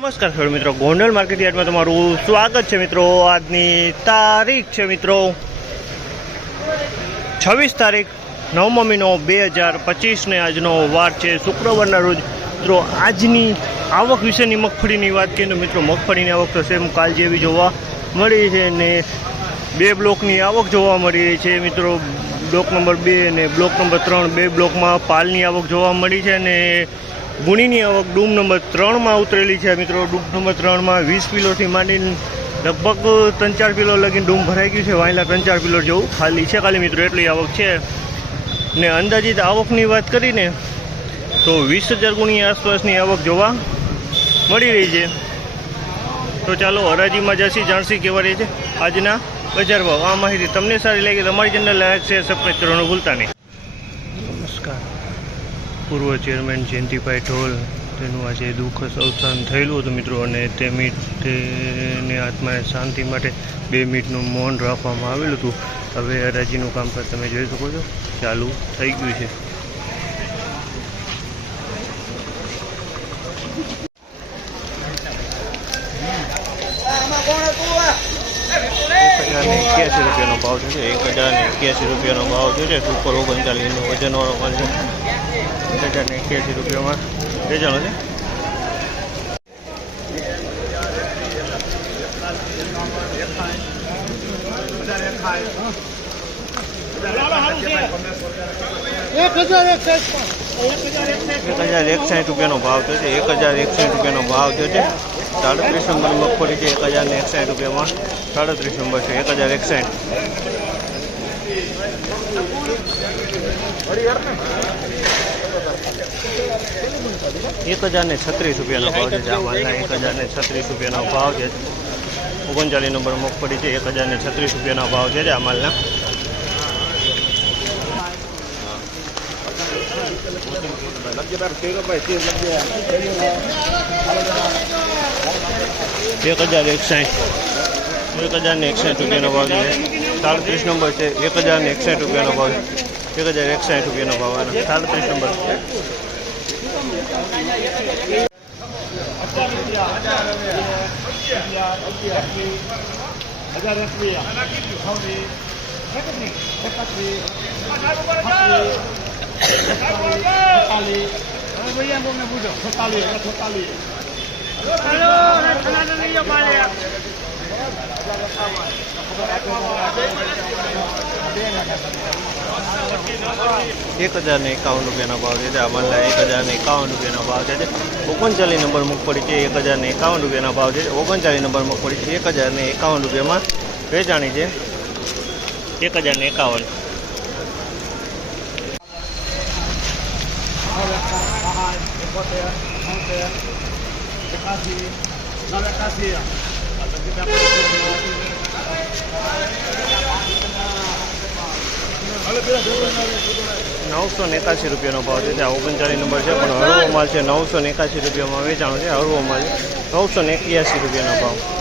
નમસ્કાર ખેડૂત મિત્રો. ગોંડલ માર્કેટ યાર્ડમાં તમારું સ્વાગત છે મિત્રો. આજની તારીખ છે મિત્રો છવ્વીસ તારીખ નવમો મહિનો બે હજાર પચીસને આજનો વાર છે. શુક્રવારના રોજ મિત્રો આજની આવક વિશેની મગફળીની વાત કરીએ તો મિત્રો મગફળીની આવક તો સેમ કાલ જેવી જોવા મળી છે ને બે બ્લોકની આવક જોવા મળી રહી છે મિત્રો. બ્લોક નંબર બે અને બ્લોક નંબર ત્રણ બે બ્લોકમાં પાલની આવક જોવા મળી છે ને ગુણીની આવક ડૂમ નંબર ત્રણમાં ઉતરેલી છે મિત્રો. ડૂમ નંબર ત્રણમાં વીસ કિલોથી માંડીને લગભગ ત્રણ ચાર કિલો લગીને ડૂમ ભરાઈ ગયું છે. વાયલા ત્રણ ચાર કિલો જેવું ખાલી છે ખાલી મિત્રો, એટલી આવક છે. ને અંદાજિત આવકની વાત કરીને તો વીસ હજાર ગુણી આસપાસની આવક જોવા મળી રહી છે. તો ચાલો હરાજીમાં જશી જાણસી કેવા રહે છે. આજના બજાર ભાવ. આ માહિતી તમને સારી લાગે તમારી ચેનલ લાયક છે સબસ્ક્રાઈબ કરવાનું ભૂલતા નહીં. નમસ્કાર. પૂર્વ ચેરમેન જયંતિભાઈ ઢોલ તેનું આજે દુઃખ અવસાન થયેલું હતું મિત્રો, અને તે તેને આત્માને શાંતિ માટે બે મિનિટનું મૌન રાખવામાં આવેલું હતું. હવે હરાજીનું કામકાજ તમે જોઈ શકો છો, ચાલુ થઈ ગયું છે. એક્યાસી રૂપિયાનો ભાવ છે એક હજાર ને એક્યાસી રૂપિયાનો ભાવ છે સુપર ઓગણચાલીસનો વજનવાળો માલ છે. એક હજાર ને એક્યાસી રૂપિયામાં વેચાણો છે. એક એક એક હજાર એકસાઠ રૂપિયાનો ભાવ થયો છે એક હજાર એકસાઠ રૂપિયાનો ભાવ થયો છે. સાડત્રીસ નંબર મગફળી છે, એક હજાર ને એકસાઠ રૂપિયામાં. સાડત્રીસ નંબર છે, એક હજાર એકસાઠ. એક હજાર ને છત્રીસ રૂપિયાનો ભાવ છે આ માલના એક હજાર ને છત્રીસ રૂપિયાનો ભાવ છે. ઓગણચાલીસ નંબર મગફળી છે, એક હજાર ને છત્રીસ રૂપિયાનો ભાવ છે આ માલના એક હજાર એકસાઠ એક હજાર ને એકસાઠ રૂપિયાનો ભાવ છે સાડત્રીસ નંબર છે એક હજાર ને એકસાઠ રૂપિયાનો ભાવ છે એક હજાર એકસાઠ રૂપિયાનો ભાવ અને સાડત્રીસ નંબર હજાર એકવીસ એક હજાર ને એકાવન રૂપિયાનો ભાવ છે આ એક હજાર ને એકાવન રૂપિયાનો ભાવ છે ઓગણચાલીસ નંબર મગફળી છે એક હજાર ને એકાવન રૂપિયાનો ભાવ છે ઓગણચાલીસ નંબર મગફળી છે એક હજાર ને એકાવન રૂપિયામાં વેચાણી છે. એક હજાર ને એકાવન. નવસો એકાસી રૂપિયાનો ભાવ છે. ત્યાં ઓગણચાલીસ નંબર છે, પણ હળવો માલ છે. નવસો એકાસી રૂપિયામાં વેચાણો છે, હળવો માલ નવસો એક્યાસી રૂપિયાનો ભાવ.